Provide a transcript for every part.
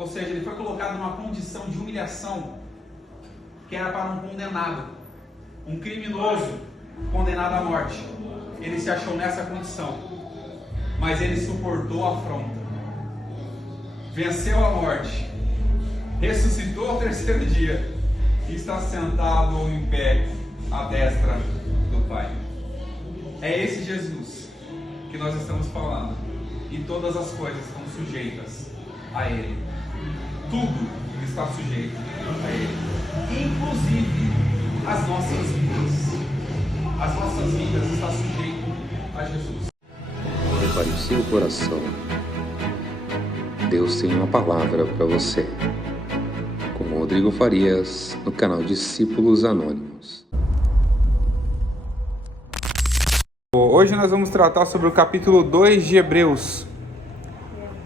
Ou seja, ele foi colocado numa condição de humilhação que era para um condenado, um criminoso condenado à morte. Ele se achou nessa condição, mas ele suportou a afronta, venceu a morte, ressuscitou ao terceiro dia e está sentado em pé à destra do Pai. É esse Jesus que nós estamos falando, e todas as coisas estão sujeitas a Ele. Tudo está sujeito a Ele, inclusive as nossas vidas. As nossas vidas estão sujeitas a Jesus. Prepare o seu coração. Deus tem uma palavra para você. Com Rodrigo Farias, no canal Discípulos Anônimos. Hoje nós vamos tratar sobre o capítulo 2 de Hebreus.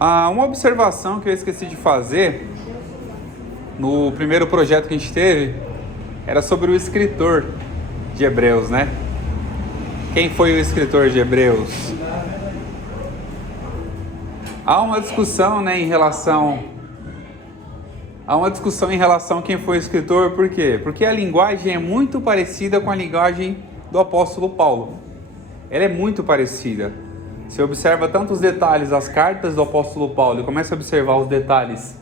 Uma observação que eu esqueci de fazer no primeiro projeto que a gente teve era sobre o escritor de Hebreus, né? Quem foi o escritor de Hebreus? Há uma discussão, né, em relação a quem foi o escritor. Por quê? Porque a linguagem é muito parecida com a linguagem do apóstolo Paulo. Ela é muito parecida. Você observa tantos detalhes das cartas do apóstolo Paulo e começa a observar os detalhes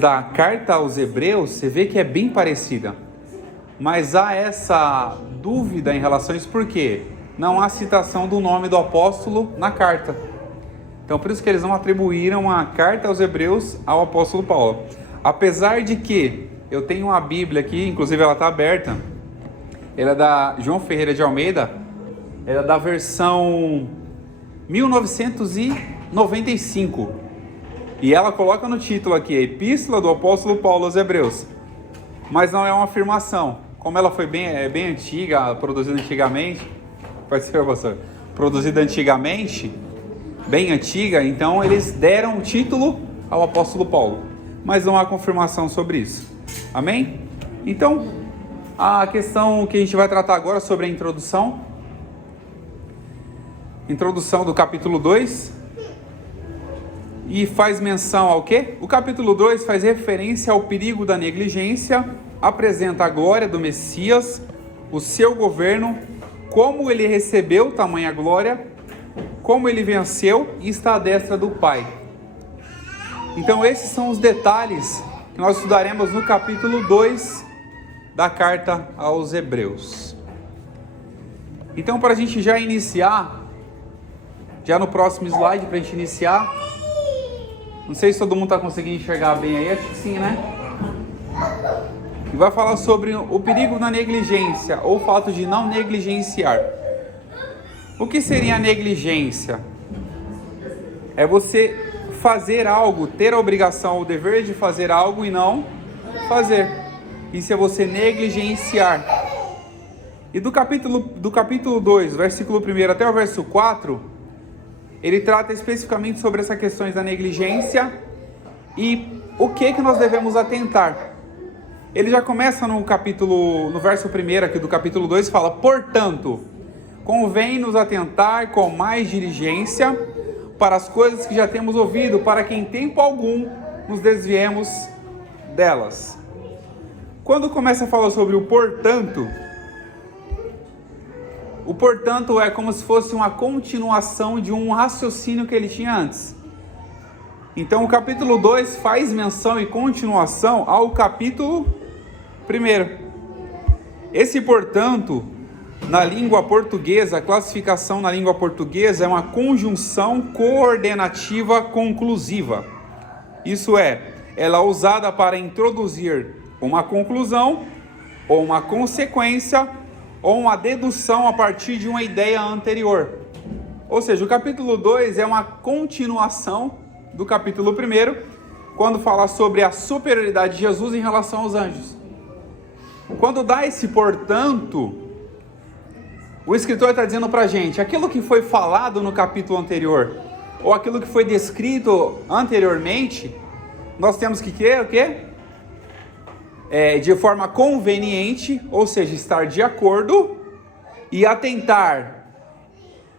da carta aos Hebreus, você vê que é bem parecida. Mas há essa dúvida em relação a isso, por quê? Não há citação do nome do apóstolo na carta. Então por isso que eles não atribuíram a carta aos Hebreus ao apóstolo Paulo. Apesar de que eu tenho uma Bíblia aqui, inclusive ela está aberta, ela é da João Ferreira de Almeida, ela é da versão 1995. E ela coloca no título aqui, a Epístola do Apóstolo Paulo aos Hebreus. Mas não é uma afirmação. Como ela foi bem antiga, produzida antigamente, bem antiga, então eles deram o título ao apóstolo Paulo. Mas não há confirmação sobre isso. Amém? Então, a questão que a gente vai tratar agora sobre a introdução do capítulo 2, e faz menção ao quê? O capítulo 2 faz referência ao perigo da negligência, apresenta a glória do Messias, o seu governo, como ele recebeu tamanha glória, como ele venceu e está à destra do Pai. Então esses são os detalhes que nós estudaremos no capítulo 2 da carta aos Hebreus. Então, para a gente já iniciar, já no próximo slide, para a gente iniciar, não sei se todo mundo está conseguindo enxergar bem aí, acho que sim, né? E vai falar sobre o perigo da negligência, ou o fato de não negligenciar. O que seria a negligência? É você fazer algo, ter a obrigação ou o dever de fazer algo e não fazer. Isso é você negligenciar. E do capítulo 2, versículo 1 até o verso 4, ele trata especificamente sobre essas questões da negligência e o que nós devemos atentar. Ele já começa no verso 1 aqui do capítulo 2, fala: portanto, convém nos atentar com mais diligência para as coisas que já temos ouvido, para que em tempo algum nos desviemos delas. Quando começa a falar sobre o portanto é como se fosse uma continuação de um raciocínio que ele tinha antes. Então o capítulo 2 faz menção e continuação ao capítulo 1. Esse portanto, na língua portuguesa, a classificação na língua portuguesa é uma conjunção coordenativa conclusiva. Isso é, ela é usada para introduzir uma conclusão, ou uma consequência, ou uma dedução a partir de uma ideia anterior. Ou seja, o capítulo 2 é uma continuação do capítulo 1, quando fala sobre a superioridade de Jesus em relação aos anjos. Quando dá esse portanto, o escritor está dizendo para a gente, aquilo que foi falado no capítulo anterior, ou aquilo que foi descrito anteriormente, nós temos que o quê? De forma conveniente, ou seja, estar de acordo e atentar.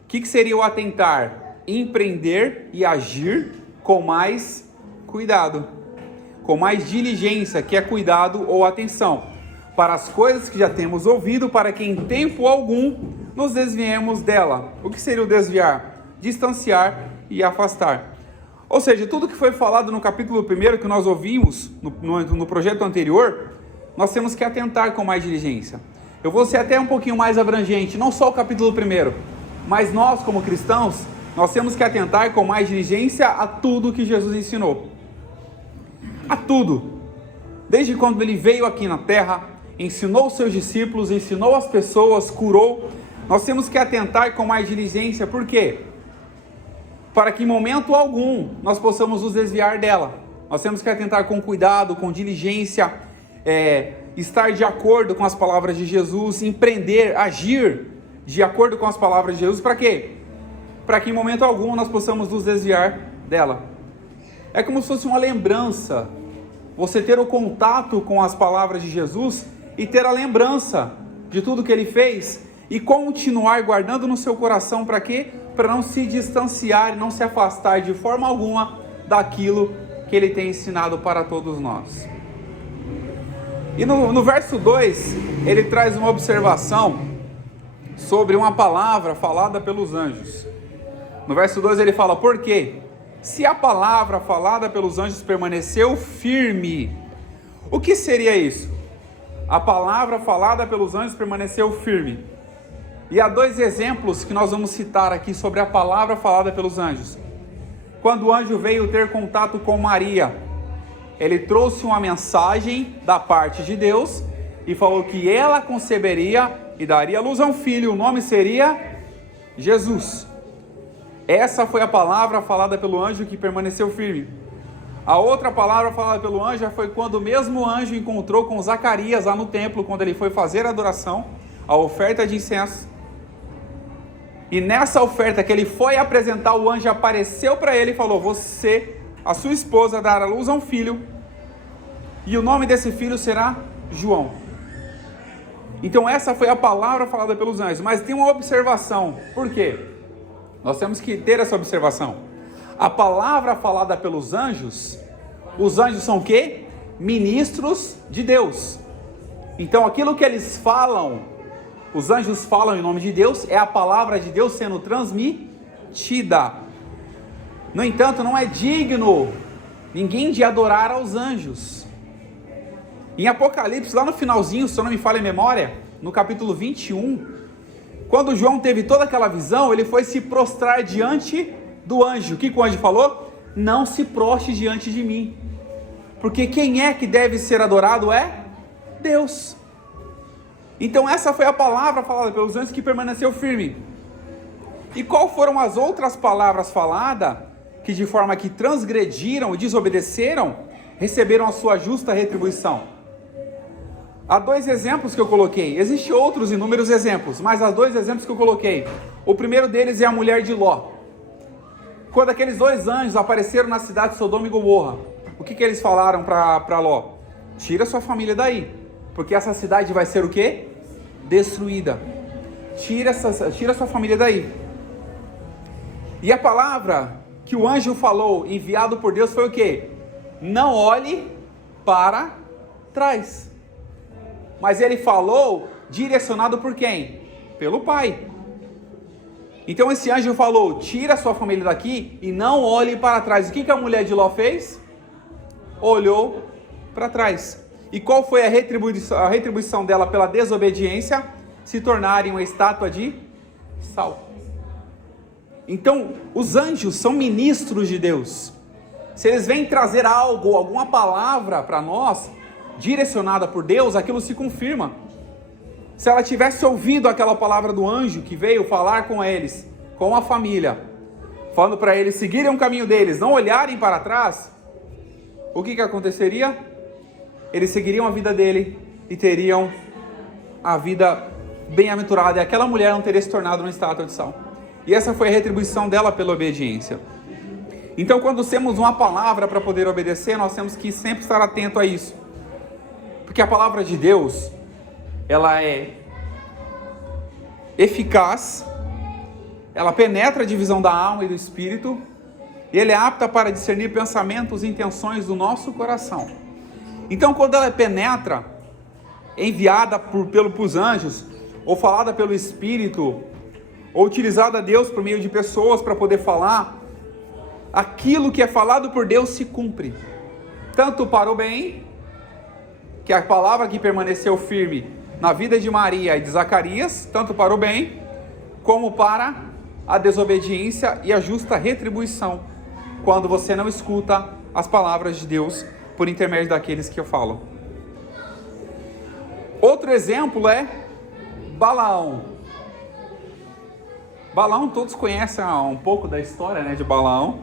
O que seria o atentar? Empreender e agir com mais cuidado, com mais diligência, que é cuidado ou atenção, para as coisas que já temos ouvido, para que em tempo algum nos desviemos dela. O que seria o desviar? Distanciar e afastar. Ou seja, tudo que foi falado no capítulo 1 que nós ouvimos no projeto anterior, nós temos que atentar com mais diligência. Eu vou ser até um pouquinho mais abrangente, não só o capítulo 1, mas nós como cristãos, nós temos que atentar com mais diligência a tudo que Jesus ensinou. A tudo. Desde quando ele veio aqui na terra, ensinou os seus discípulos, ensinou as pessoas, curou. Nós temos que atentar com mais diligência. Por quê? Para que em momento algum nós possamos nos desviar dela. Nós temos que atentar com cuidado, com diligência, estar de acordo com as palavras de Jesus, empreender, agir de acordo com as palavras de Jesus. Para quê? Para que em momento algum nós possamos nos desviar dela. É como se fosse uma lembrança, você ter o contato com as palavras de Jesus e ter a lembrança de tudo que ele fez e continuar guardando no seu coração. Para quê? Para não se distanciar e não se afastar de forma alguma daquilo que ele tem ensinado para todos nós. E no verso 2, ele traz uma observação sobre uma palavra falada pelos anjos. No verso 2 ele fala: por quê? Se a palavra falada pelos anjos permaneceu firme. O que seria isso? A palavra falada pelos anjos permaneceu firme. E há dois exemplos que nós vamos citar aqui sobre a palavra falada pelos anjos. Quando o anjo veio ter contato com Maria, ele trouxe uma mensagem da parte de Deus e falou que ela conceberia e daria à luz a um filho. O nome seria Jesus. Essa foi a palavra falada pelo anjo que permaneceu firme. A outra palavra falada pelo anjo foi quando o mesmo anjo encontrou com Zacarias lá no templo, quando ele foi fazer a adoração, a oferta de incenso. E nessa oferta que ele foi apresentar, o anjo apareceu para ele e falou: você, a sua esposa, dará à luz a um filho, e o nome desse filho será João. Então essa foi a palavra falada pelos anjos. Mas tem uma observação. Por quê? Nós temos que ter essa observação. A palavra falada pelos anjos, os anjos são o quê? Ministros de Deus. Então aquilo que eles falam, os anjos falam em nome de Deus, é a palavra de Deus sendo transmitida. No entanto, não é digno ninguém de adorar aos anjos. Em Apocalipse, lá no finalzinho, se eu não me falha a memória, no capítulo 21, quando João teve toda aquela visão, ele foi se prostrar diante do anjo. O que o anjo falou? Não se proste diante de mim, porque quem é que deve ser adorado é Deus. Então essa foi a palavra falada pelos anjos que permaneceu firme. E qual foram as outras palavras faladas que de forma que transgrediram e desobedeceram, receberam a sua justa retribuição? Há dois exemplos que eu coloquei. Existem outros inúmeros exemplos, mas há dois exemplos que eu coloquei. O primeiro deles é a mulher de Ló. Quando aqueles dois anjos apareceram na cidade de Sodoma e Gomorra, o que eles falaram para Ló? Tira sua família daí, porque essa cidade vai ser o quê? Destruída. Tira sua família daí. E a palavra que o anjo falou, enviado por Deus, foi o quê? Não olhe para trás. Mas ele falou direcionado por quem? Pelo Pai. Então esse anjo falou: tira sua família daqui e não olhe para trás. O que a mulher de Ló fez? Olhou para trás. E qual foi a retribuição dela pela desobediência? Se tornarem uma estátua de sal. Então os anjos são ministros de Deus. Se eles vêm trazer algo, alguma palavra para nós, direcionada por Deus, aquilo se confirma. Se ela tivesse ouvido aquela palavra do anjo que veio falar com eles, com a família, falando para eles seguirem o caminho deles, não olharem para trás, o que aconteceria? Eles seguiriam a vida dele e teriam a vida bem-aventurada, e aquela mulher não teria se tornado uma estátua de sal. E essa foi a retribuição dela pela obediência. Então, quando temos uma palavra para poder obedecer, nós temos que sempre estar atento a isso. Porque a palavra de Deus, ela é eficaz, ela penetra a divisão da alma e do espírito, Ele é apta para discernir pensamentos e intenções do nosso coração. Então, quando ela penetra, enviada pelos anjos, ou falada pelo Espírito, ou utilizada a Deus por meio de pessoas para poder falar, aquilo que é falado por Deus se cumpre, tanto para o bem, que é a palavra que permaneceu firme na vida de Maria e de Zacarias, tanto para o bem, como para a desobediência e a justa retribuição, quando você não escuta as palavras de Deus por intermédio daqueles que eu falo. Outro exemplo é Balaão. Balaão, todos conhecem um pouco da história, né, de Balaão.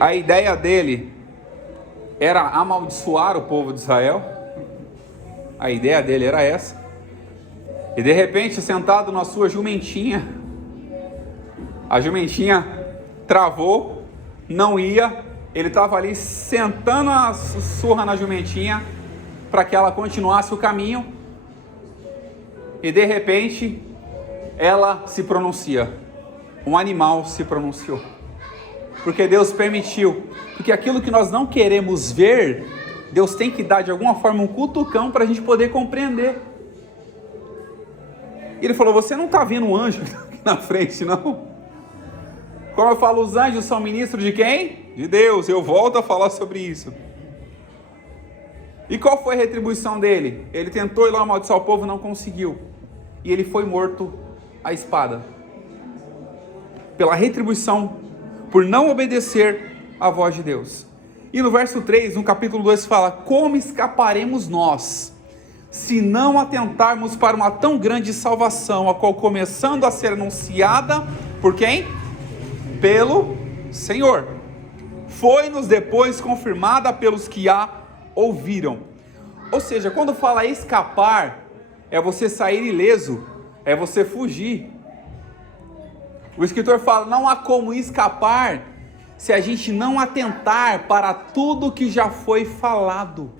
A ideia dele era amaldiçoar o povo de Israel. A ideia dele era essa. E de repente, sentado na sua jumentinha, a jumentinha travou, não ia. Ele estava ali sentando a surra na jumentinha para que ela continuasse o caminho. E de repente, ela se pronuncia. Um animal se pronunciou. Porque Deus permitiu. Porque aquilo que nós não queremos ver, Deus tem que dar de alguma forma um cutucão para a gente poder compreender. E ele falou: você não está vendo um anjo aqui na frente, não? Como eu falo, os anjos são ministros de quem? De Deus. Eu volto a falar sobre isso. E qual foi a retribuição dele? Ele tentou ir lá amaldiçoar o povo, não conseguiu. E ele foi morto à espada. Pela retribuição, por não obedecer à voz de Deus. E no verso 3, no capítulo 2, fala: como escaparemos nós, se não atentarmos para uma tão grande salvação, a qual começando a ser anunciada, por quem? Pelo Senhor. Foi-nos depois confirmada pelos que a ouviram. Ou seja, quando fala escapar, é você sair ileso, é você fugir. O escritor fala: não há como escapar se a gente não atentar para tudo que já foi falado.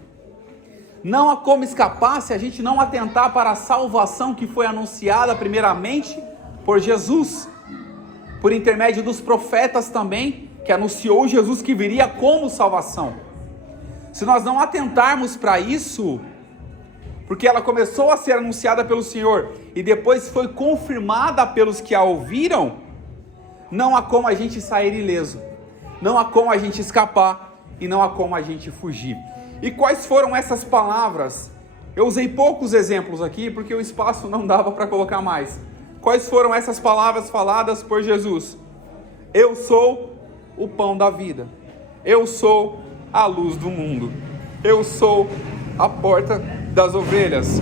Não há como escapar se a gente não atentar para a salvação que foi anunciada primeiramente por Jesus, por intermédio dos profetas também, que anunciou Jesus que viria como salvação. Se nós não atentarmos para isso, porque ela começou a ser anunciada pelo Senhor e depois foi confirmada pelos que a ouviram, não há como a gente sair ileso, não há como a gente escapar e não há como a gente fugir. E quais foram essas palavras? Eu usei poucos exemplos aqui porque o espaço não dava para colocar mais. Quais foram essas palavras faladas por Jesus? Eu sou o pão da vida. Eu sou a luz do mundo. Eu sou a porta das ovelhas.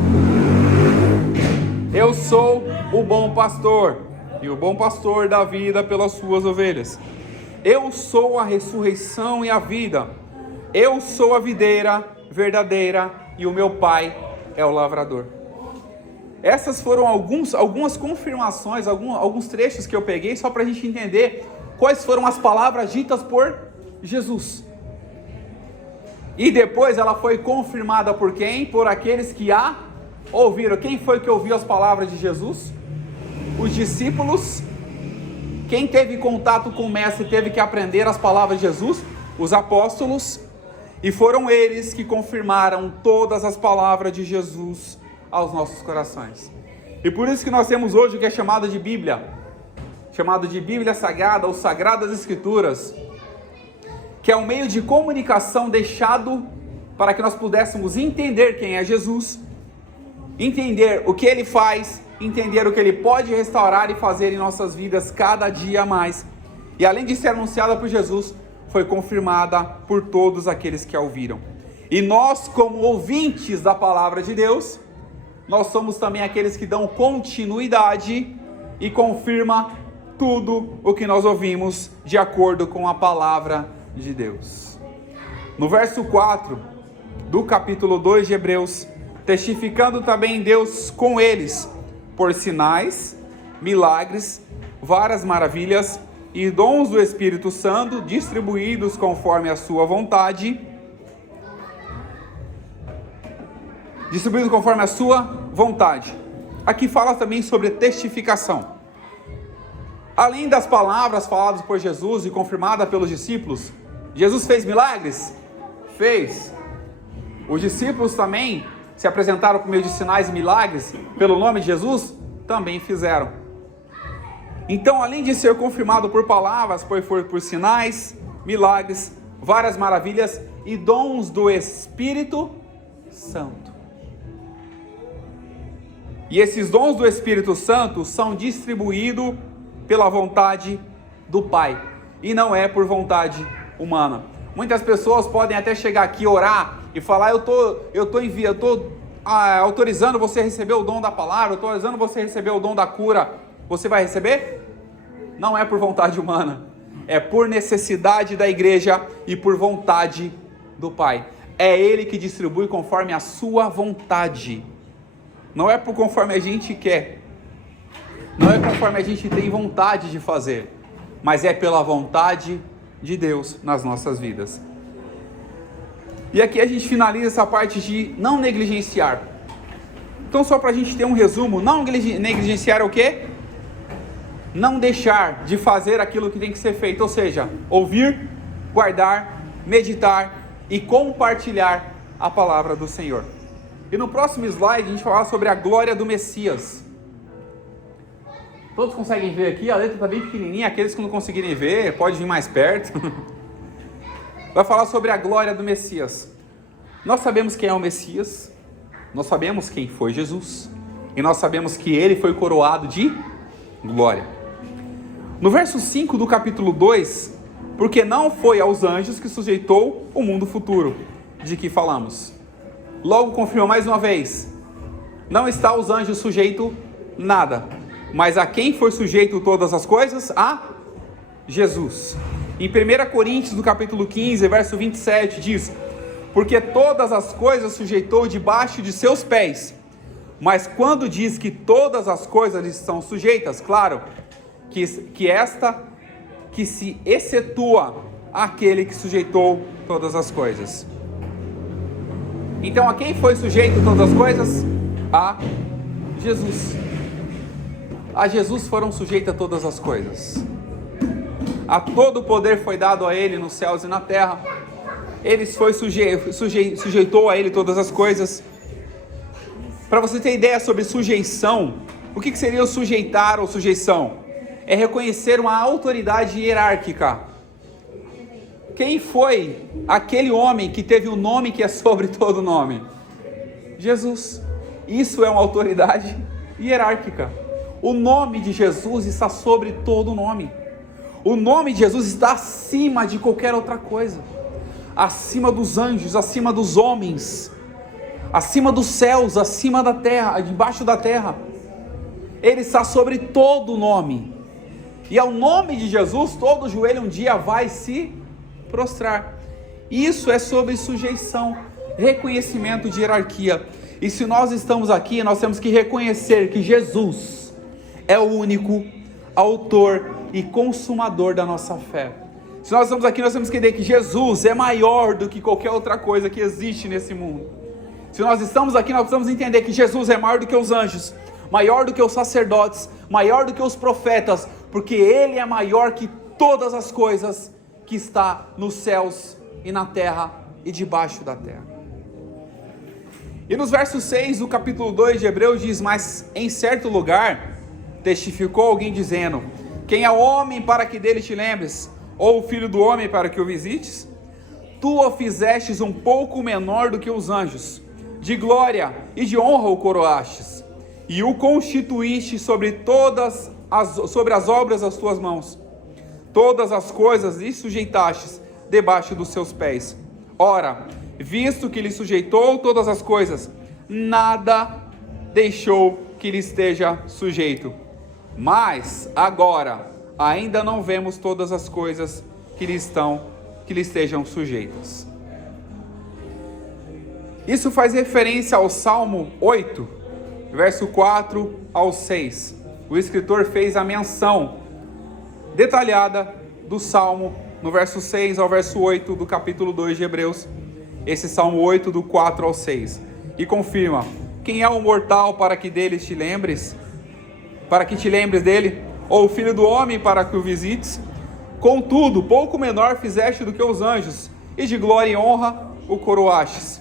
Eu sou o bom pastor, e o bom pastor dá vida pelas suas ovelhas. Eu sou a ressurreição e a vida. Eu sou a videira verdadeira e o meu Pai é o lavrador. Essas foram algumas confirmações, alguns trechos que eu peguei só para a gente entender quais foram as palavras ditas por Jesus. E depois ela foi confirmada por quem? Por aqueles que a ouviram. Quem foi que ouviu as palavras de Jesus? Os discípulos. Quem teve contato com o mestre teve que aprender as palavras de Jesus? Os apóstolos. E foram eles que confirmaram todas as palavras de Jesus aos nossos corações. E por isso que nós temos hoje o que é chamado de Bíblia. Chamado de Bíblia Sagrada ou Sagradas Escrituras. Que é um meio de comunicação deixado para que nós pudéssemos entender quem é Jesus. Entender o que Ele faz. Entender o que Ele pode restaurar e fazer em nossas vidas cada dia mais. E além de ser anunciada por Jesus, foi confirmada por todos aqueles que a ouviram. E nós, como ouvintes da palavra de Deus, nós somos também aqueles que dão continuidade e confirma tudo o que nós ouvimos de acordo com a palavra de Deus. No verso 4 do capítulo 2 de Hebreus, testificando também Deus com eles, por sinais, milagres, várias maravilhas e dons do Espírito Santo, distribuídos conforme a sua vontade. Distribuído conforme a sua vontade. Aqui fala também sobre testificação. Além das palavras faladas por Jesus e confirmadas pelos discípulos, Jesus fez milagres? Fez. Os discípulos também se apresentaram por meio de sinais e milagres pelo nome de Jesus? Também fizeram. Então, além de ser confirmado por palavras, foi por sinais, milagres, várias maravilhas e dons do Espírito Santo. E esses dons do Espírito Santo são distribuídos pela vontade do Pai, e não é por vontade humana. Muitas pessoas podem até chegar aqui e orar e falar: eu tô autorizando você a receber o dom da palavra, eu estou autorizando você a receber o dom da cura. Você vai receber? Não é por vontade humana, é por necessidade da igreja e por vontade do Pai. É Ele que distribui conforme a sua vontade. Não é por conforme a gente quer, não é conforme a gente tem vontade de fazer, mas é pela vontade de Deus nas nossas vidas. E aqui a gente finaliza essa parte de não negligenciar. Então, só para a gente ter um resumo, não negligenciar é o quê? Não deixar de fazer aquilo que tem que ser feito, ou seja, ouvir, guardar, meditar e compartilhar a palavra do Senhor. E no próximo slide a gente vai falar sobre a glória do Messias. Todos conseguem ver aqui? A letra está bem pequenininha, aqueles que não conseguirem ver, pode vir mais perto. Vai falar sobre a glória do Messias. Nós sabemos quem é o Messias, nós sabemos quem foi Jesus, e nós sabemos que ele foi coroado de glória. No verso 5 do capítulo 2, porque não foi aos anjos que sujeitou o mundo futuro, de que falamos. Logo confirma mais uma vez, não está aos anjos sujeito nada, mas a quem foi sujeito todas as coisas? A Jesus. Em 1 Coríntios, no capítulo 15, verso 27, diz: porque todas as coisas sujeitou debaixo de seus pés. Mas quando diz que todas as coisas lhes são sujeitas, claro, que se excetua aquele que sujeitou todas as coisas. Então, a quem foi sujeito todas as coisas? A Jesus. A Jesus foram sujeitas todas as coisas. A todo o poder foi dado a ele nos céus e na terra. Ele sujeitou a ele todas as coisas. Para você ter ideia sobre sujeição, o que seria o sujeitar ou sujeição? É reconhecer uma autoridade hierárquica. Quem foi aquele homem que teve o nome que é sobre todo nome? Jesus. Isso é uma autoridade hierárquica. O nome de Jesus está sobre todo nome. O nome de Jesus está acima de qualquer outra coisa. Acima dos anjos, acima dos homens, acima dos céus, acima da terra, debaixo da terra. Ele está sobre todo nome. E ao nome de Jesus, todo joelho um dia vai se prostrar. Isso é sobre sujeição, reconhecimento de hierarquia. E se nós estamos aqui, nós temos que reconhecer que Jesus é o único autor e consumador da nossa fé. Se nós estamos aqui, nós temos que entender que Jesus é maior do que qualquer outra coisa que existe nesse mundo. Se nós estamos aqui, nós precisamos entender que Jesus é maior do que os anjos, maior do que os sacerdotes, maior do que os profetas, porque Ele é maior que todas as coisas que está nos céus e na terra e debaixo da terra. E nos versos 6 do capítulo 2 de Hebreus diz: mas em certo lugar testificou alguém dizendo: quem é o homem para que dele te lembres? Ou o filho do homem para que o visites? Tu o fizestes um pouco menor do que os anjos, de glória e de honra o coroastes, e o constituíste sobre as obras das tuas mãos. Todas as coisas lhe sujeitastes debaixo dos seus pés. Ora, visto que lhe sujeitou todas as coisas, nada deixou que lhe esteja sujeito. Mas agora ainda não vemos todas as coisas que lhe estejam sujeitas. Isso faz referência ao Salmo 8, verso 4 ao 6. O escritor fez a menção detalhada do Salmo no verso 6 ao verso 8 do capítulo 2 de Hebreus. Esse Salmo 8 do 4 ao 6. E confirma: quem é o mortal para que dele te lembres? Para que te lembres dele? ou o Filho do Homem para que o visites. Contudo, pouco menor fizeste do que os anjos, e de glória e honra o coroastes.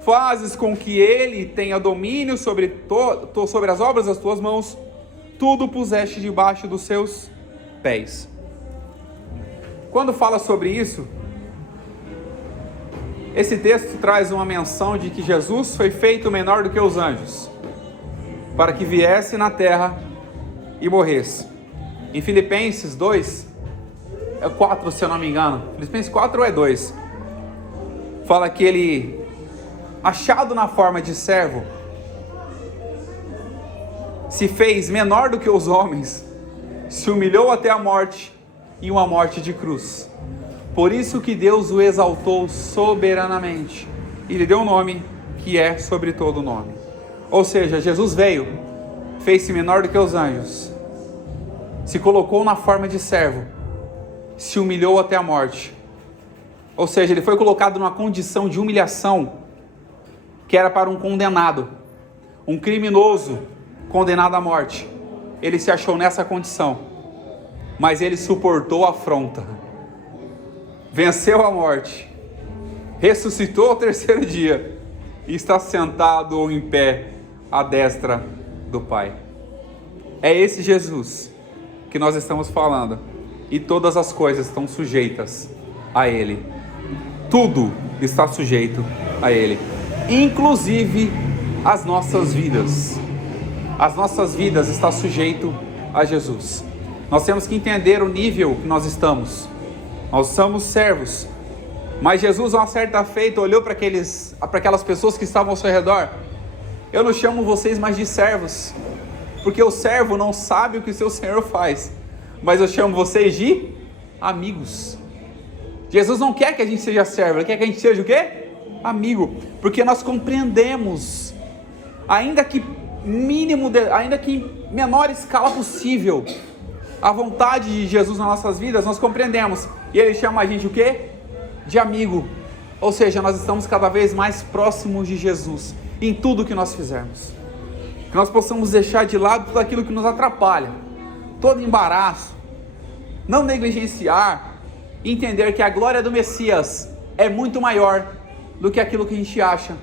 Fazes com que ele tenha domínio sobre as obras das tuas mãos, tudo puseste debaixo dos seus pés. Quando fala sobre isso, esse texto traz uma menção de que Jesus foi feito menor do que os anjos, para que viesse na terra e morresse. Em Filipenses 2, é 4 se eu não me engano, Filipenses 4 ou é 2, fala que ele, achado na forma de servo, se fez menor do que os homens, se humilhou até a morte, e uma morte de cruz. Por isso que Deus o exaltou soberanamente, e lhe deu um nome que é sobre todo nome. Ou seja, Jesus veio, fez-se menor do que os anjos, se colocou na forma de servo, se humilhou até a morte. Ou seja, ele foi colocado numa condição de humilhação que era para um condenado, um criminoso condenado à morte. Ele se achou nessa condição, mas ele suportou a afronta, venceu a morte, ressuscitou ao terceiro dia e está sentado ou em pé à destra do Pai. É esse Jesus que nós estamos falando, e todas as coisas estão sujeitas a Ele. Tudo está sujeito a Ele, inclusive as nossas vidas. As nossas vidas estão sujeitas a Jesus. Nós temos que entender o nível que nós estamos. Nós somos servos, mas Jesus, a uma certa feita, olhou para aquelas pessoas que estavam ao seu redor. Eu não chamo vocês mais de servos, porque o servo não sabe o que o seu Senhor faz, mas eu chamo vocês de amigos. Jesus não quer que a gente seja servo, Ele quer que a gente seja o quê? Amigo, porque nós compreendemos, ainda que em menor escala possível, a vontade de Jesus nas nossas vidas. Nós compreendemos, e Ele chama a gente o quê? De amigo. Ou seja, nós estamos cada vez mais próximos de Jesus em tudo que nós fizermos, que nós possamos deixar de lado tudo aquilo que nos atrapalha, todo embaraço, não negligenciar, entender que a glória do Messias é muito maior do que aquilo que a gente acha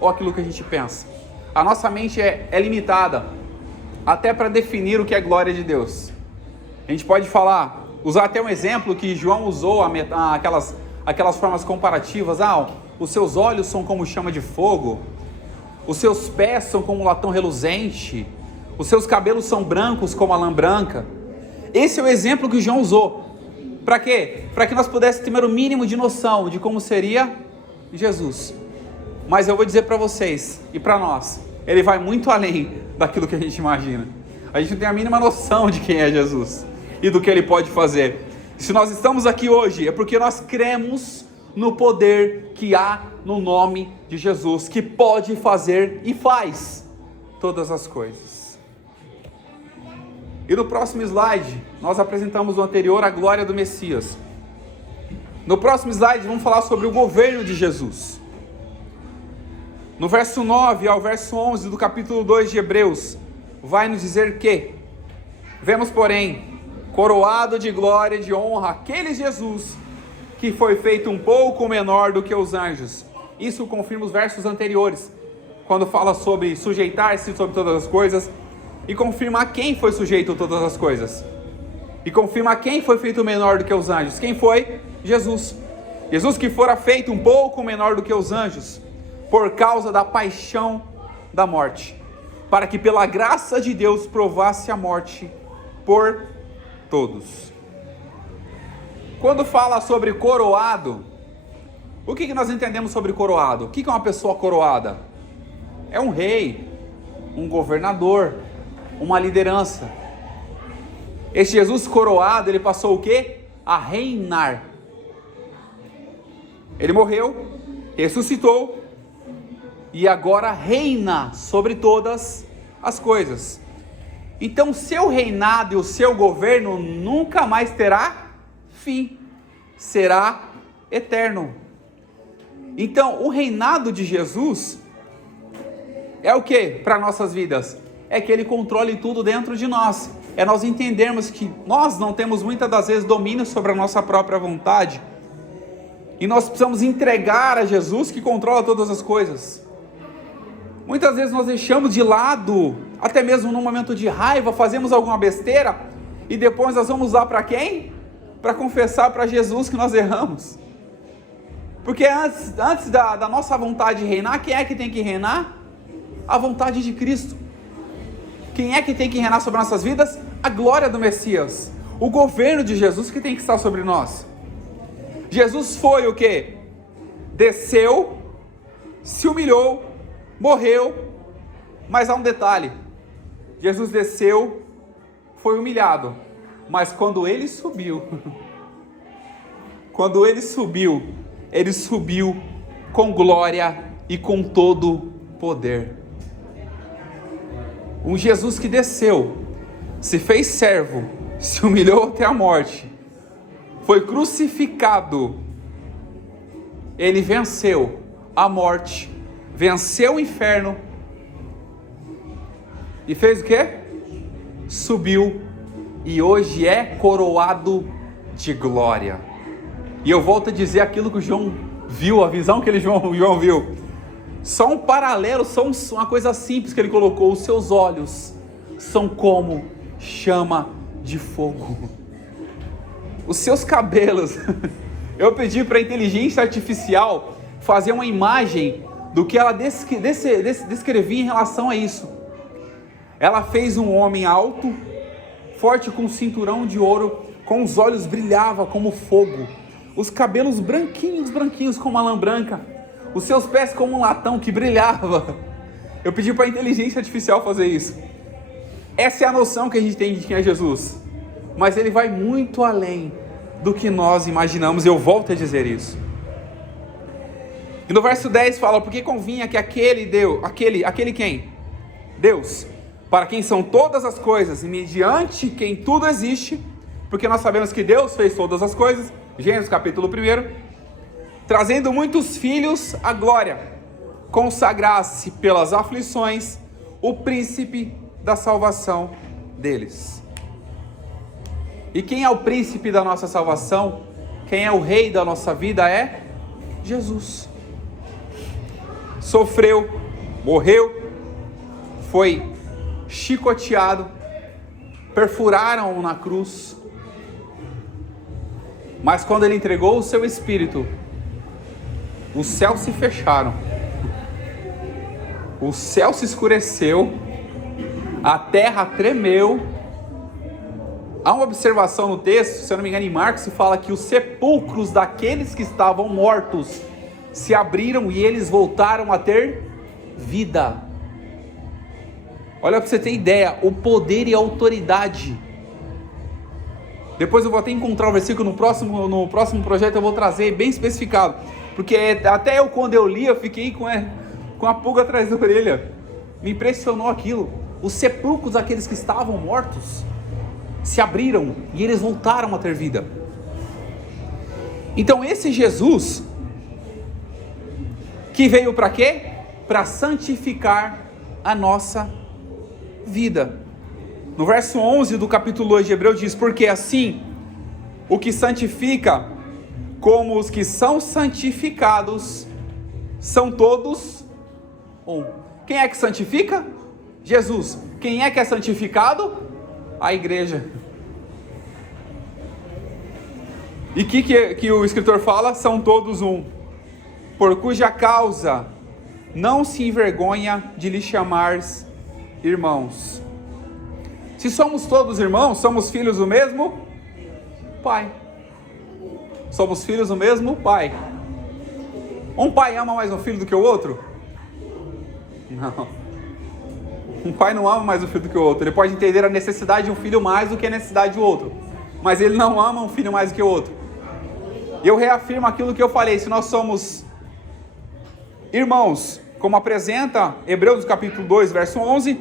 ou aquilo que a gente pensa. A nossa mente é limitada até para definir o que é glória de Deus. A gente pode usar até um exemplo que João usou, aquelas formas comparativas. Os seus olhos são como chama de fogo, os seus pés são como latão reluzente, os seus cabelos são brancos como a lã branca. Esse é o exemplo que João usou. Para quê? Para que nós pudéssemos ter o mínimo de noção de como seria Jesus. Mas eu vou dizer para vocês e para nós, Ele vai muito além daquilo que a gente imagina. A gente não tem a mínima noção de quem é Jesus e do que Ele pode fazer. Se nós estamos aqui hoje, é porque nós cremos no poder que há no nome de Jesus, que pode fazer e faz todas as coisas. E no próximo slide, nós apresentamos o anterior, a glória do Messias. No próximo slide, vamos falar sobre o governo de Jesus. No verso 9 ao verso 11 do capítulo 2 de Hebreus, vai nos dizer que: vemos, porém, coroado de glória e de honra aquele Jesus que foi feito um pouco menor do que os anjos. Isso confirma os versos anteriores, quando fala sobre sujeitar-se sobre todas as coisas, e confirma a quem foi sujeito todas as coisas, e confirma a quem foi feito menor do que os anjos. Quem foi? Jesus. Jesus que fora feito um pouco menor do que os anjos, por causa da paixão da morte, para que pela graça de Deus provasse a morte por todos. Quando fala sobre coroado, o que nós entendemos sobre coroado? O que é uma pessoa coroada? É um rei, um governador, uma liderança. Este Jesus coroado, ele passou o quê? A reinar. Ele morreu, ressuscitou e agora reina sobre todas as coisas. Então o seu reinado e o seu governo nunca mais terá fim, será eterno. Então o reinado de Jesus é o que para nossas vidas? É que Ele controle tudo dentro de nós. é nós entendermos que nós não temos muitas das vezes domínio sobre a nossa própria vontade, e nós precisamos entregar a Jesus que controla todas as coisas. Muitas vezes nós deixamos de lado, até mesmo num momento de raiva, fazemos alguma besteira, e depois nós vamos lá para quem? Para confessar para Jesus que nós erramos. Porque antes da nossa vontade reinar, quem é que tem que reinar? A vontade de Cristo. Quem é que tem que reinar sobre nossas vidas? A glória do Messias. O governo de Jesus que tem que estar sobre nós. Jesus foi o quê? Desceu, se humilhou, morreu, mas há um detalhe. Jesus desceu, foi humilhado, mas quando ele subiu, ele subiu com glória e com todo poder. Um Jesus que desceu, se fez servo, se humilhou até a morte, foi crucificado, ele venceu a morte, venceu o inferno, e fez o quê? Subiu, e hoje é coroado de glória. E eu volto a dizer aquilo que o João viu, a visão que o João viu. Só um paralelo, só uma coisa simples que ele colocou. Os seus olhos são como chama de fogo. Os seus cabelos. Eu pedi para a inteligência artificial fazer uma imagem do que ela descrevia em relação a isso. Ela fez um homem alto, forte, com um cinturão de ouro, com os olhos brilhava como fogo, os cabelos branquinhos como a lã branca, os seus pés como um latão que brilhava. Eu pedi para a inteligência artificial fazer isso. Essa é a noção que a gente tem de quem é Jesus, mas ele vai muito além do que nós imaginamos. Eu volto a dizer isso. E no verso 10 fala: porque convinha que aquele quem? Deus, para quem são todas as coisas e mediante quem tudo existe, porque nós sabemos que Deus fez todas as coisas, Gênesis capítulo 1, trazendo muitos filhos à glória, consagrasse pelas aflições o príncipe da salvação deles. E quem é o príncipe da nossa salvação? Quem é o rei da nossa vida? É Jesus. Sofreu, morreu, foi chicoteado, perfuraram-o na cruz, mas quando ele entregou o seu espírito, os céus se fecharam, o céu se escureceu, a terra tremeu. Há uma observação no texto, se eu não me engano em Marcos, se fala que os sepulcros daqueles que estavam mortos se abriram e eles voltaram a ter vida. Olha, para você ter ideia, o poder e a autoridade. Depois eu vou até encontrar o versículo no próximo projeto, eu vou trazer bem especificado, porque até eu, quando eu li, eu fiquei com a pulga atrás da orelha. Me impressionou aquilo. Os sepulcros daqueles que estavam mortos se abriram e eles voltaram a ter vida. Então esse Jesus, que veio para quê? Para santificar a nossa vida. No verso 11 do capítulo 2 de Hebreus diz: porque assim, o que santifica, como os que são santificados, são todos um. Quem é que santifica? Jesus. Quem é que é santificado? A igreja. E o que o escritor fala? São todos um, por cuja causa não se envergonha de lhe chamar irmãos. Se somos todos irmãos, somos filhos do mesmo Pai. Somos filhos do mesmo Pai. Um pai ama mais um filho do que o outro? Não. Um pai não ama mais um filho do que o outro. Ele pode entender a necessidade de um filho mais do que a necessidade do outro, mas ele não ama um filho mais do que o outro. E eu reafirmo aquilo que eu falei: se nós somos irmãos, como apresenta Hebreus capítulo 2, verso 11,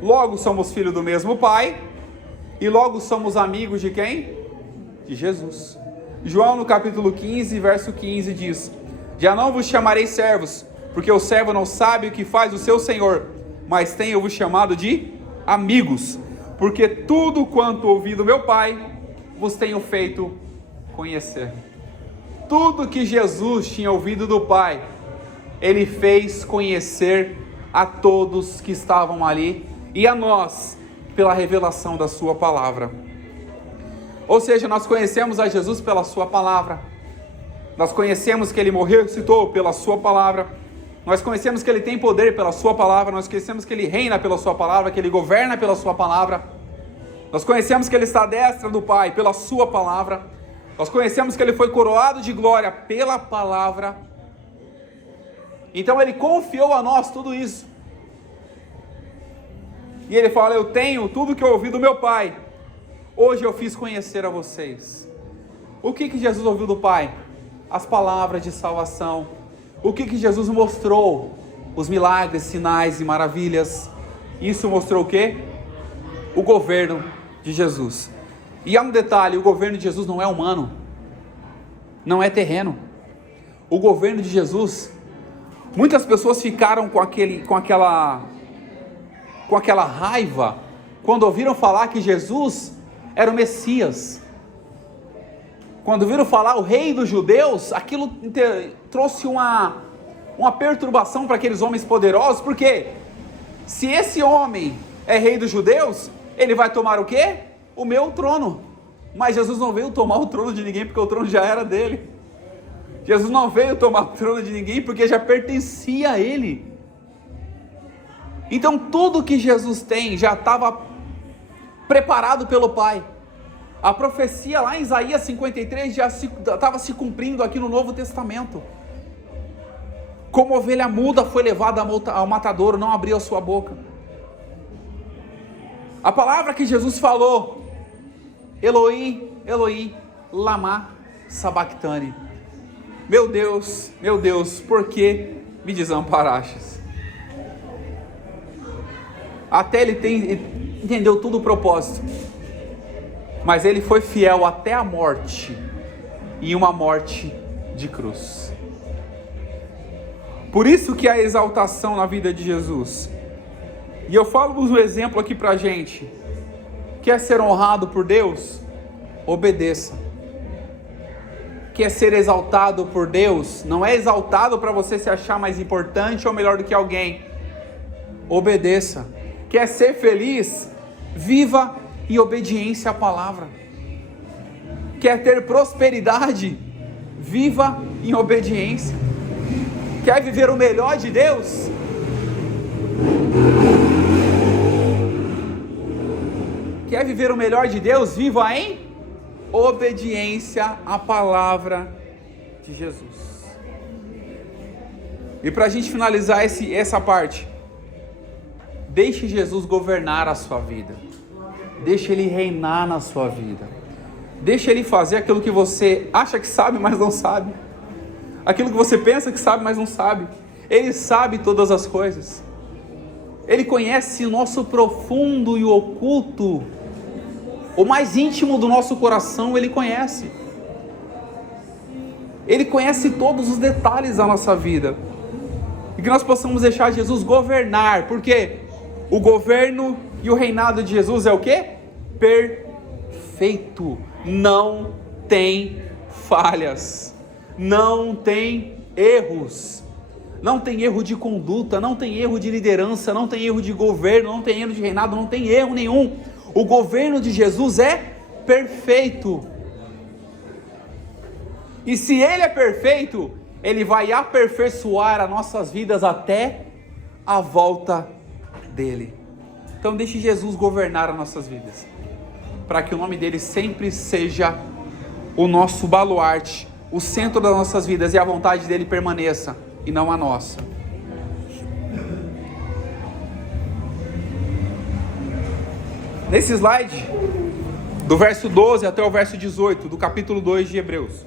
logo somos filhos do mesmo Pai, e logo somos amigos de quem? De Jesus. João no capítulo 15, verso 15 diz: já não vos chamarei servos, porque o servo não sabe o que faz o seu senhor, mas tenho-vos chamado de amigos, porque tudo quanto ouvi do meu Pai, vos tenho feito conhecer. Tudo que Jesus tinha ouvido do Pai, Ele fez conhecer a todos que estavam ali e a nós, pela revelação da sua palavra. Ou seja, nós conhecemos a Jesus pela sua palavra, nós conhecemos que Ele morreu e ressuscitou pela sua palavra, nós conhecemos que Ele tem poder pela sua palavra, nós conhecemos que Ele reina pela sua palavra, que Ele governa pela sua palavra, nós conhecemos que Ele está à destra do Pai pela sua palavra, nós conhecemos que Ele foi coroado de glória pela palavra. Então Ele confiou a nós tudo isso. E Ele fala: eu tenho tudo que eu ouvi do meu Pai, hoje eu fiz conhecer a vocês. O que Jesus ouviu do Pai? As palavras de salvação. O que Jesus mostrou? Os milagres, sinais e maravilhas. Isso mostrou o quê? O governo de Jesus. E há um detalhe: o governo de Jesus não é humano, não é terreno. O governo de Jesus, muitas pessoas ficaram com aquela raiva quando ouviram falar que Jesus era o Messias. Quando ouviram falar o rei dos judeus, aquilo trouxe uma perturbação para aqueles homens poderosos, porque se esse homem é rei dos judeus, ele vai tomar o quê? O meu trono. Mas Jesus não veio tomar o trono de ninguém, porque o trono já era dele. Jesus não veio tomar o trono de ninguém, porque já pertencia a ele. Então tudo que Jesus tem já estava preparado pelo Pai. A profecia lá em Isaías 53 já estava se cumprindo aqui no Novo Testamento. Como ovelha muda foi levada ao matadouro, não abriu a sua boca. A palavra que Jesus falou: Eloi, Eloi, lama sabachthani. Meu Deus, por que me desamparastes? Até ele entendeu tudo o propósito, mas ele foi fiel até a morte, e uma morte de cruz. Por isso que há exaltação na vida de Jesus. E eu falo um exemplo aqui pra gente. Quer ser honrado por Deus? Obedeça. Quer ser exaltado por Deus? Não é exaltado para você se achar mais importante ou melhor do que alguém. Obedeça. Quer ser feliz? Viva em obediência à palavra. Quer ter prosperidade? Viva em obediência. Quer viver o melhor de Deus? Quer viver o melhor de Deus? Viva em obediência à palavra de Jesus. E para a gente finalizar essa parte, deixe Jesus governar a sua vida. Deixe Ele reinar na sua vida. Deixe Ele fazer aquilo que você acha que sabe, mas não sabe. Aquilo que você pensa que sabe, mas não sabe. Ele sabe todas as coisas. Ele conhece o nosso profundo e oculto. O mais íntimo do nosso coração Ele conhece. Ele conhece todos os detalhes da nossa vida. E que nós possamos deixar Jesus governar. Porque o governo e o reinado de Jesus é o quê? Perfeito. Não tem falhas. Não tem erros. Não tem erro de conduta, não tem erro de liderança, não tem erro de governo, não tem erro de reinado, não tem erro nenhum. O governo de Jesus é perfeito. E se Ele é perfeito, Ele vai aperfeiçoar as nossas vidas até a volta dEle. Então deixe Jesus governar as nossas vidas, para que o nome dEle sempre seja o nosso baluarte, o centro das nossas vidas, e a vontade dEle permaneça, e não a nossa. Nesse slide, do verso 12 até o verso 18, do capítulo 2 de Hebreus,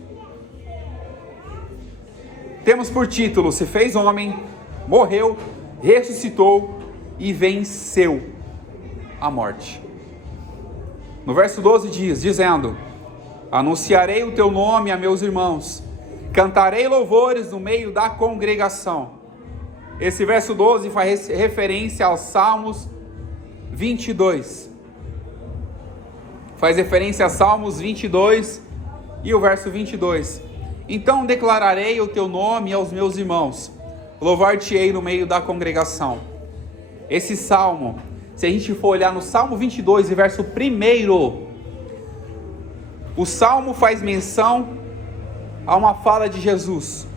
temos por título: se fez homem, morreu, ressuscitou e venceu a morte. No verso 12 dizendo: anunciarei o teu nome a meus irmãos, cantarei louvores no meio da congregação. Esse verso 12 faz referência aos Salmos 22. Faz referência a Salmos 22 e o verso 22. Então declararei o teu nome aos meus irmãos, louvar-te-ei no meio da congregação. Esse salmo, se a gente for olhar no Salmo 22 e verso 1, o salmo faz menção a uma fala de Jesus.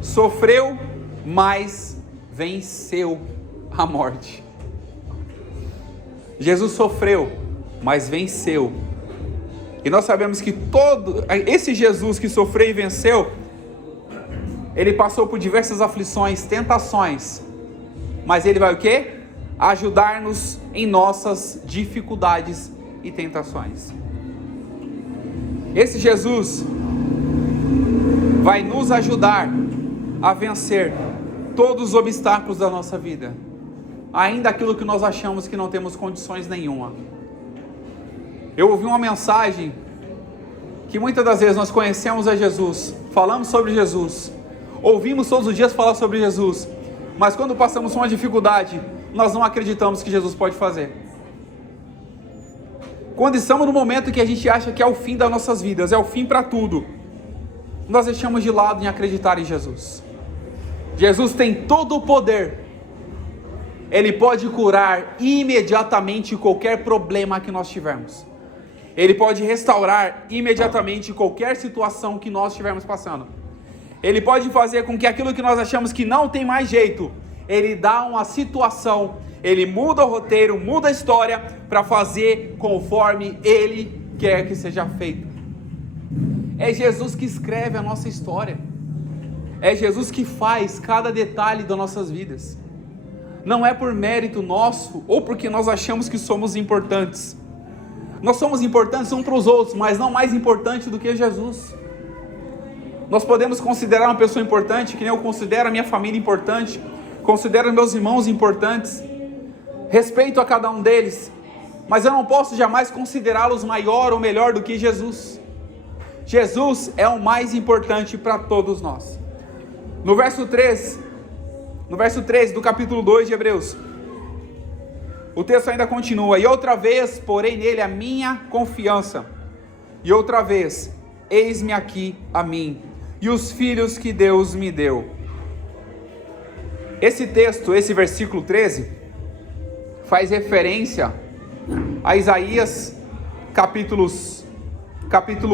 Sofreu, mas venceu a morte. Jesus sofreu, mas venceu. E nós sabemos que todo esse Jesus que sofreu e venceu, ele passou por diversas aflições, tentações, mas ele vai o quê? Ajudar-nos em nossas dificuldades e tentações. Esse Jesus vai nos ajudar a vencer todos os obstáculos da nossa vida, ainda aquilo que nós achamos que não temos condições nenhuma. Eu ouvi uma mensagem que muitas das vezes nós conhecemos a Jesus, falamos sobre Jesus, ouvimos todos os dias falar sobre Jesus, mas quando passamos uma dificuldade, nós não acreditamos que Jesus pode fazer. Quando estamos no momento que a gente acha que é o fim das nossas vidas, é o fim para tudo, nós deixamos de lado em acreditar em Jesus. Jesus tem todo o poder, Ele pode curar imediatamente qualquer problema que nós tivermos. Ele pode restaurar imediatamente qualquer situação que nós estivermos passando. Ele pode fazer com que aquilo que nós achamos que não tem mais jeito, Ele dá uma situação, Ele muda o roteiro, muda a história para fazer conforme Ele quer que seja feito. É Jesus que escreve a nossa história. É Jesus que faz cada detalhe das nossas vidas. Não é por mérito nosso ou porque nós achamos que somos importantes. Nós somos importantes uns para os outros, mas não mais importante do que Jesus. Nós podemos considerar uma pessoa importante, que nem eu considero a minha família importante, considero meus irmãos importantes, respeito a cada um deles, mas eu não posso jamais considerá-los maior ou melhor do que Jesus. Jesus é o mais importante para todos nós. No verso 3 do capítulo 2 de Hebreus, o texto ainda continua: e outra vez porei nele a minha confiança, e outra vez, eis-me aqui a mim, e os filhos que Deus me deu. Esse texto, esse versículo 13, faz referência a Isaías capítulo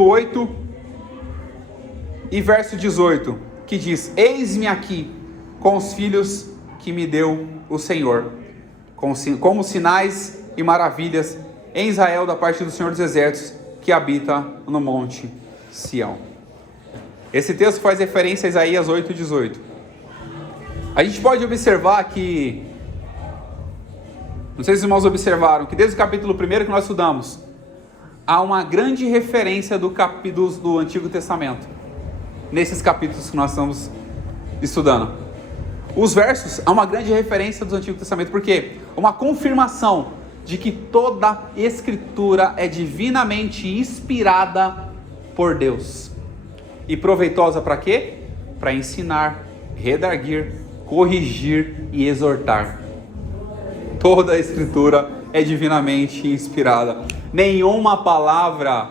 8 e verso 18, que diz: eis-me aqui com os filhos que me deu o Senhor, como sinais e maravilhas em Israel da parte do Senhor dos Exércitos, que habita no monte Sião. Esse texto faz referência a Isaías 8:18. A gente pode observar que, não sei se os irmãos observaram, que desde o capítulo 1 que nós estudamos, há uma grande referência do Antigo Testamento, nesses capítulos que nós estamos estudando. Os versos, há uma grande referência do Antigo Testamento, porque uma confirmação de que toda a Escritura é divinamente inspirada por Deus. E proveitosa para quê? Para ensinar, redarguir, corrigir e exortar. Toda a Escritura é divinamente inspirada. Nenhuma palavra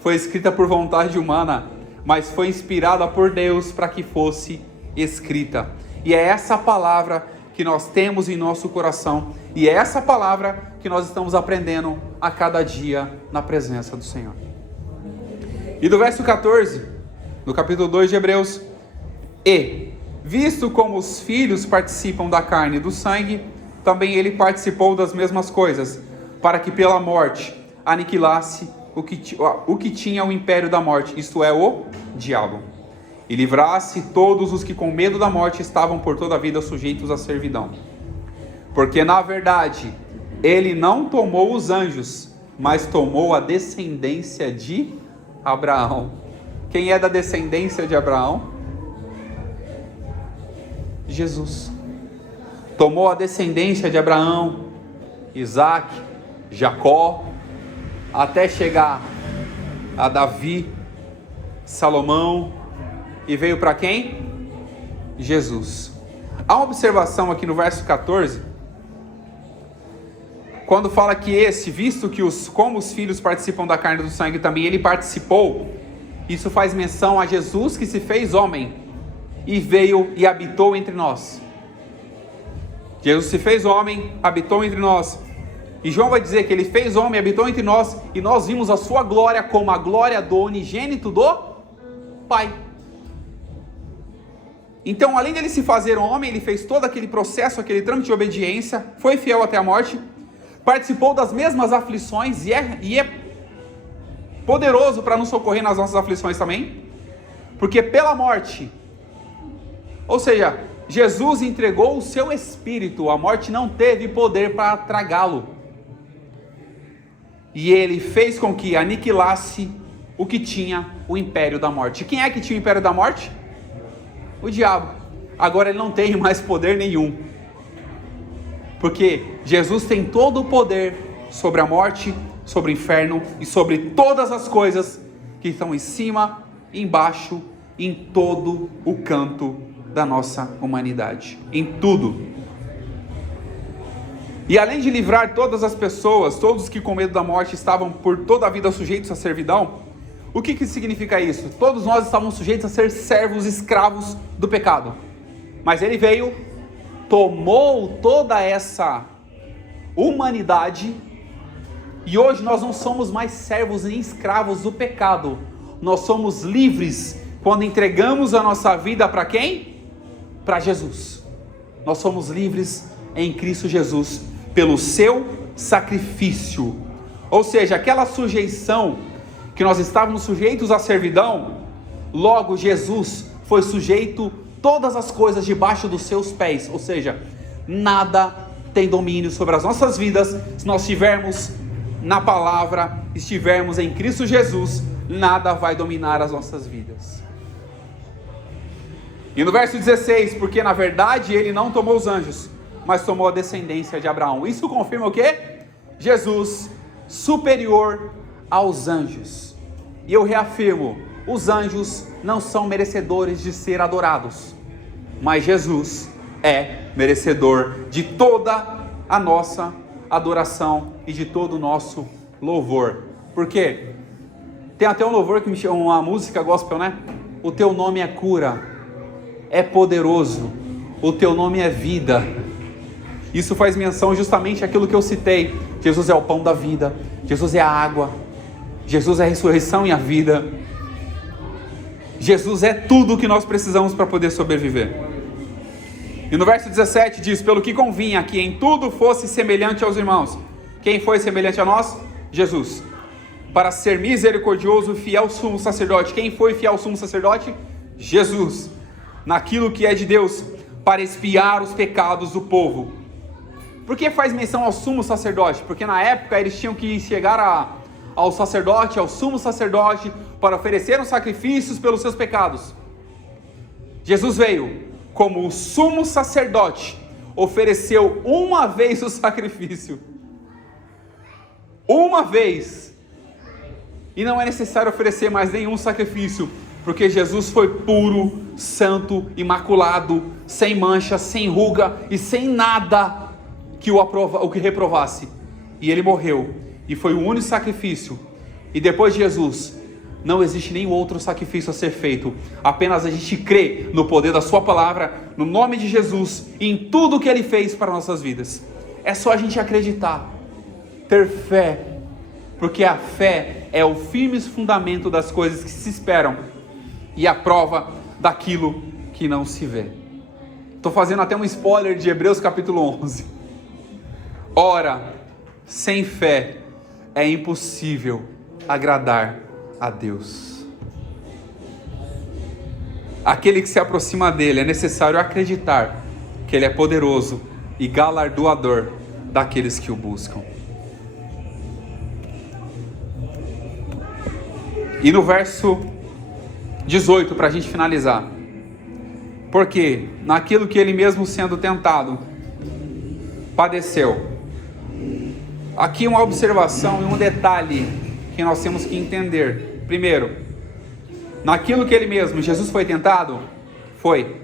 foi escrita por vontade humana, mas foi inspirada por Deus para que fosse escrita. E é essa palavra que nós temos em nosso coração, e é essa palavra que nós estamos aprendendo a cada dia na presença do Senhor. E do verso 14, no capítulo 2 de Hebreus: e, visto como os filhos participam da carne e do sangue, também ele participou das mesmas coisas, para que pela morte aniquilasse o que tinha o império da morte, isto é, o diabo, e livrasse todos os que com medo da morte estavam por toda a vida sujeitos à servidão. Porque na verdade ele não tomou os anjos, mas tomou a descendência de Abraão. Quem é da descendência de Abraão? Jesus. Tomou a descendência de Abraão, Isaac, Jacó, até chegar a Davi, Salomão, e veio para quem? Jesus. Há uma observação aqui no verso 14, quando fala que visto que como os filhos participam da carne e do sangue, também ele participou, isso faz menção a Jesus que se fez homem e veio e habitou entre nós. Jesus se fez homem, habitou entre nós. E João vai dizer que ele fez homem, habitou entre nós, e nós vimos a sua glória como a glória do unigênito do Pai. Então, além dele se fazer homem, ele fez todo aquele processo, aquele trâmite de obediência, foi fiel até a morte, participou das mesmas aflições e é poderoso para nos socorrer nas nossas aflições também, porque pela morte, ou seja, Jesus entregou o seu espírito, a morte não teve poder para tragá-lo, e ele fez com que aniquilasse o que tinha o império da morte. Quem é que tinha o império da morte? O diabo. Agora ele não tem mais poder nenhum, porque Jesus tem todo o poder sobre a morte, sobre o inferno e sobre todas as coisas que estão em cima, embaixo, em todo o canto da nossa humanidade, em tudo. E além de livrar todas as pessoas, todos que com medo da morte estavam por toda a vida sujeitos à servidão, o que significa isso? Todos nós estávamos sujeitos a ser servos, escravos do pecado. Mas ele veio, tomou toda essa humanidade, e hoje nós não somos mais servos nem escravos do pecado. Nós somos livres quando entregamos a nossa vida para quem? Para Jesus. Nós somos livres em Cristo Jesus pelo seu sacrifício. Ou seja, aquela sujeição que nós estávamos sujeitos à servidão, logo Jesus foi sujeito todas as coisas debaixo dos seus pés. Ou seja, nada tem domínio sobre as nossas vidas se nós estivermos na palavra, estivermos em Cristo Jesus, nada vai dominar as nossas vidas. E no verso 16, porque na verdade ele não tomou os anjos, mas tomou a descendência de Abraão. Isso confirma o quê? Jesus superior aos anjos. E eu reafirmo, os anjos não são merecedores de ser adorados, mas Jesus é merecedor de toda a nossa adoração e de todo o nosso louvor. Por quê? Tem até um louvor que me chama, uma música gospel, né? O teu nome é cura, é poderoso, o teu nome é vida. Isso faz menção justamente àquilo que eu citei. Jesus é o pão da vida, Jesus é a água, Jesus é a ressurreição e a vida. Jesus é tudo o que nós precisamos para poder sobreviver. E no verso 17 diz, pelo que convinha que em tudo fosse semelhante aos irmãos. Quem foi semelhante a nós? Jesus. Para ser misericordioso e fiel sumo sacerdote. Quem foi fiel sumo sacerdote? Jesus. Naquilo que é de Deus, para expiar os pecados do povo. Por que faz menção ao sumo sacerdote? Porque na época eles tinham que chegar ao sacerdote, ao sumo sacerdote, para oferecer os sacrifícios pelos seus pecados. Jesus veio como o sumo sacerdote, ofereceu uma vez o sacrifício. Uma vez. E não é necessário oferecer mais nenhum sacrifício, porque Jesus foi puro, santo, imaculado, sem mancha, sem ruga e sem nada o que reprovasse. E ele morreu, e foi o único sacrifício. E depois de Jesus, não existe nenhum outro sacrifício a ser feito. Apenas a gente crê no poder da sua palavra, no nome de Jesus, e em tudo que ele fez para nossas vidas. É só a gente acreditar, ter fé, porque a fé é o firme fundamento das coisas que se esperam e a prova daquilo que não se vê. Estou fazendo até um spoiler de Hebreus capítulo 11. Ora, sem fé é impossível agradar a Deus. Aquele que se aproxima dele é necessário acreditar que ele é poderoso e galardoador daqueles que o buscam. E no verso 18, para a gente finalizar, porque naquilo que ele mesmo sendo tentado padeceu. Aqui uma observação e um detalhe que nós temos que entender. Primeiro, naquilo que ele mesmo, Jesus foi tentado? Foi.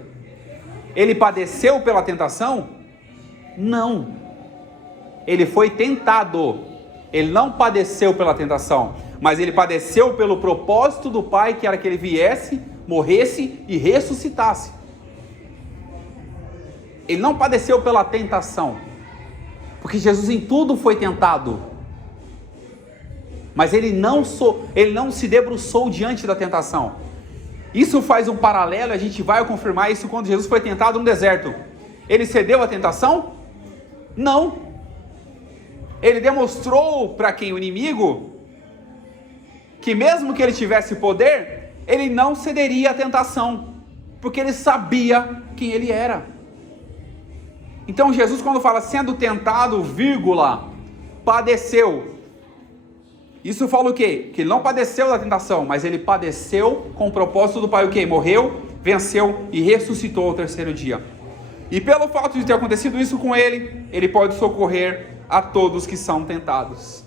Ele padeceu pela tentação? Não. ele foi tentado. Ele não padeceu pela tentação, mas ele padeceu pelo propósito do Pai, que era que ele viesse, morresse e ressuscitasse. Ele não padeceu pela tentação, porque Jesus em tudo foi tentado, mas ele não se debruçou diante da tentação. Isso faz um paralelo, a gente vai confirmar isso quando Jesus foi tentado no deserto. Ele cedeu à tentação? Não. Ele demonstrou para quem? O inimigo, que mesmo que ele tivesse poder, ele não cederia à tentação, porque ele sabia quem ele era. Então Jesus, quando fala sendo tentado, padeceu. Isso fala o quê? Que ele não padeceu da tentação, mas ele padeceu com o propósito do Pai, o quê? Morreu, venceu e ressuscitou ao terceiro dia. E pelo fato de ter acontecido isso com ele, ele pode socorrer a todos que são tentados.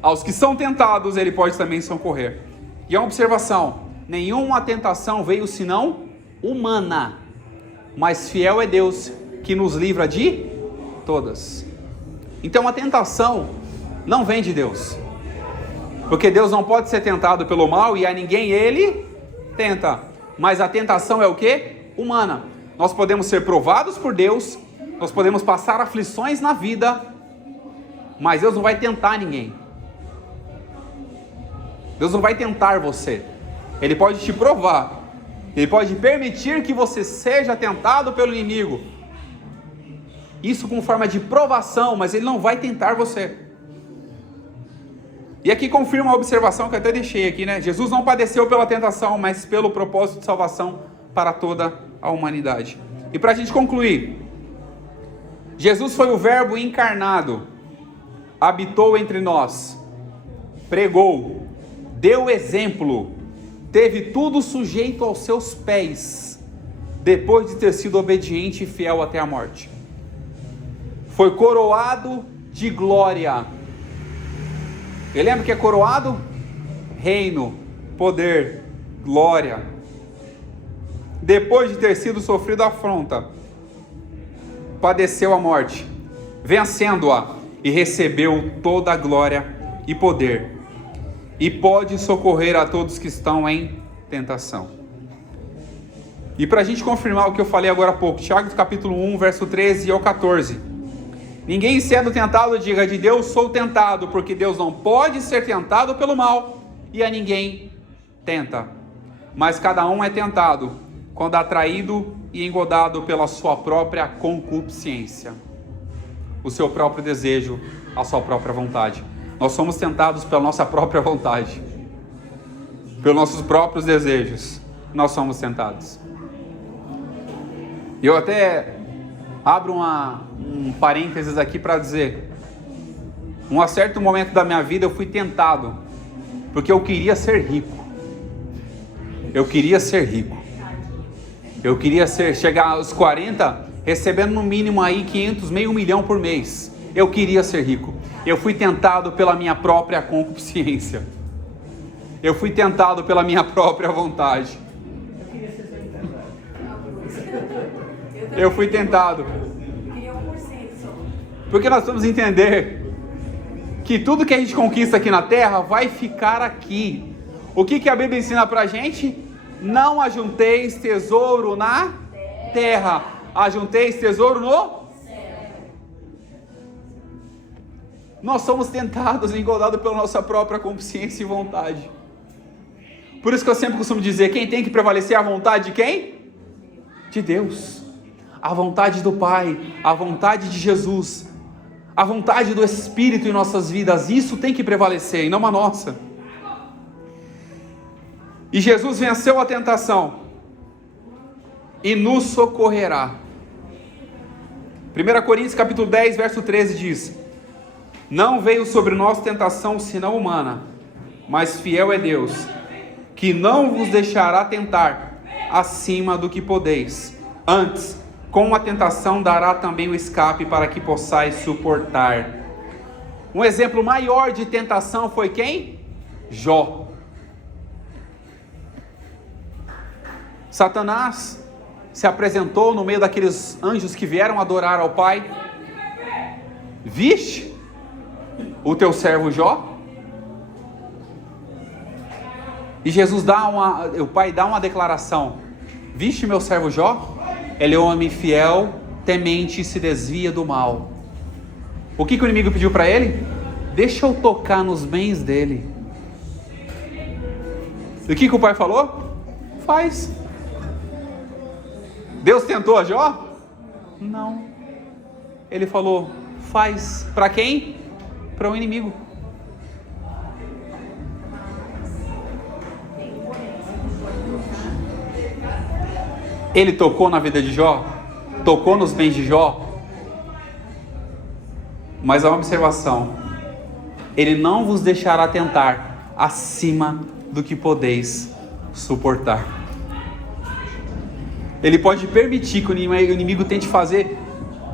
Aos que são tentados, ele pode também socorrer. E a observação: nenhuma tentação veio senão humana, mas fiel é Deus que nos livra de todas. Então a tentação não vem de Deus, porque Deus não pode ser tentado pelo mal e a ninguém ele tenta. Mas a tentação é o quê? Humana. Nós podemos ser provados por Deus, nós podemos passar aflições na vida, mas Deus não vai tentar ninguém. Deus não vai tentar você. Ele pode te provar. Ele pode permitir que você seja tentado pelo inimigo. Isso com forma de provação, mas ele não vai tentar você. E aqui confirma a observação que eu até deixei aqui, né? Jesus não padeceu pela tentação, mas pelo propósito de salvação para toda a humanidade. E para a gente concluir, Jesus foi o Verbo encarnado, habitou entre nós, pregou, deu exemplo, teve tudo sujeito aos seus pés, depois de ter sido obediente e fiel até a morte. Foi coroado de glória. Ele lembra que é coroado? Reino, poder, glória. Depois de ter sido sofrido afronta, padeceu a morte, vencendo-a, e recebeu toda a glória e poder, e pode socorrer a todos que estão em tentação. E para a gente confirmar o que eu falei agora há pouco, Tiago capítulo 1, verso 13 ao 14. Ninguém sendo tentado diga: de Deus sou tentado, porque Deus não pode ser tentado pelo mal, e a ninguém tenta. Mas cada um é tentado quando atraído e engodado pela sua própria concupiscência, o seu próprio desejo, a sua própria vontade. Nós somos tentados pela nossa própria vontade, pelos nossos próprios desejos. Nós somos tentados. Eu até abro um parênteses aqui para dizer, um certo momento da minha vida eu fui tentado, porque eu queria ser rico. Eu queria ser rico. Eu queria chegar aos 40, recebendo no mínimo aí 500, meio milhão por mês. Eu queria ser rico. Eu fui tentado pela minha própria concupiscência. Eu fui tentado pela minha própria vontade. Eu fui tentado. Porque nós vamos entender que tudo que a gente conquista aqui na terra vai ficar aqui. O que a Bíblia ensina pra gente? Não ajunteis tesouro na terra, ajunteis tesouro no céu. Nós somos tentados e engodados pela nossa própria consciência e vontade. Por isso que eu sempre costumo dizer, quem tem que prevalecer é a vontade de quem? De Deus. A vontade do Pai, a vontade de Jesus, a vontade do Espírito em nossas vidas. Isso tem que prevalecer e não a nossa. E Jesus venceu a tentação e nos socorrerá. 1 Coríntios capítulo 10, verso 13 diz: não veio sobre nós tentação senão humana, mas fiel é Deus, que não vos deixará tentar acima do que podeis. Antes, com a tentação dará também o escape para que possais suportar. Um exemplo maior de tentação foi quem? Jó. Satanás se apresentou no meio daqueles anjos que vieram adorar ao Pai, Viste o teu servo Jó? E Jesus o Pai dá uma declaração: viste meu servo Jó? Ele é um homem fiel, temente e se desvia do mal. O que o inimigo pediu para ele? Deixa eu tocar nos bens dele. E o que o Pai falou? Faz. Deus tentou a Jó? Não. Ele falou: faz. Para quem? Para o inimigo. Ele tocou na vida de Jó? Tocou nos bens de Jó? Mas há uma observação: ele não vos deixará tentar acima do que podeis suportar. Ele pode permitir que o inimigo tente fazer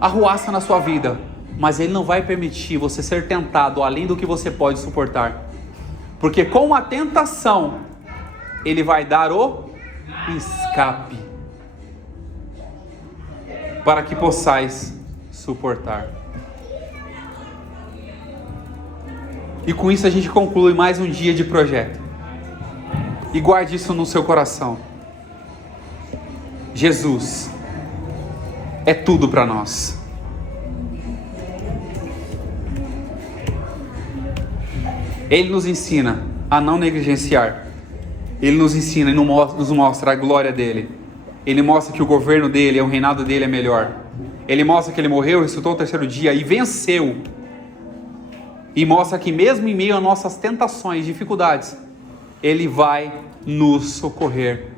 arruaça na sua vida, mas ele não vai permitir você ser tentado além do que você pode suportar, porque com a tentação ele vai dar o escape para que possais suportar. E com isso a gente conclui mais um dia de projeto. E guarde isso no seu coração. Jesus é tudo para nós. Ele nos ensina a não negligenciar. Ele nos ensina e nos mostra a glória dele. Ele mostra que o governo dele, o reinado dele é melhor. Ele mostra que ele morreu, ressuscitou no terceiro dia e venceu. E mostra que mesmo em meio a nossas tentações, dificuldades, ele vai nos socorrer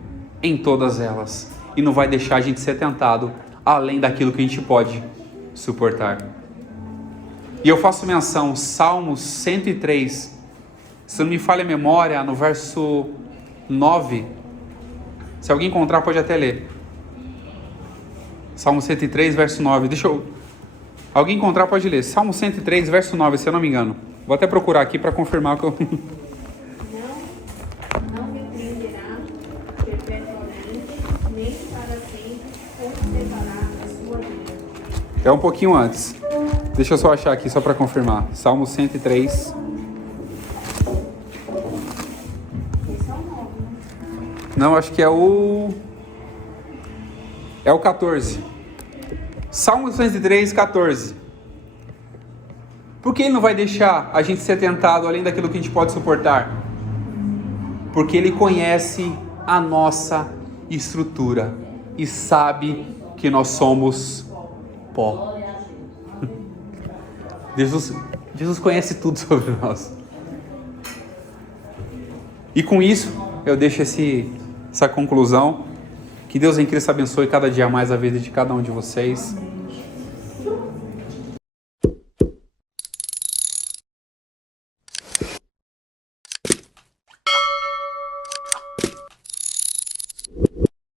em todas elas. E não vai deixar a gente ser tentado além daquilo que a gente pode suportar. E eu faço menção, Salmos 103, se não me falha a memória, no verso 9. Se alguém encontrar, pode até ler. Salmo 103, verso 9. Alguém encontrar, pode ler. Salmo 103, verso 9, se eu não me engano. Vou até procurar aqui para confirmar que eu... Não me prenderá perpetuamente, nem para sempre conservará a sua vida. É um pouquinho antes. Deixa eu só achar aqui, só para confirmar. Salmo 103. Esse é o 9, né? Não, acho que é o 14. Salmo 103, 14. Por que ele não vai deixar a gente ser tentado além daquilo que a gente pode suportar? Porque ele conhece a nossa estrutura e sabe que nós somos pó. Jesus conhece tudo sobre nós. E com isso, eu deixo essa conclusão. Que Deus em Cristo abençoe cada dia mais a vida de cada um de vocês.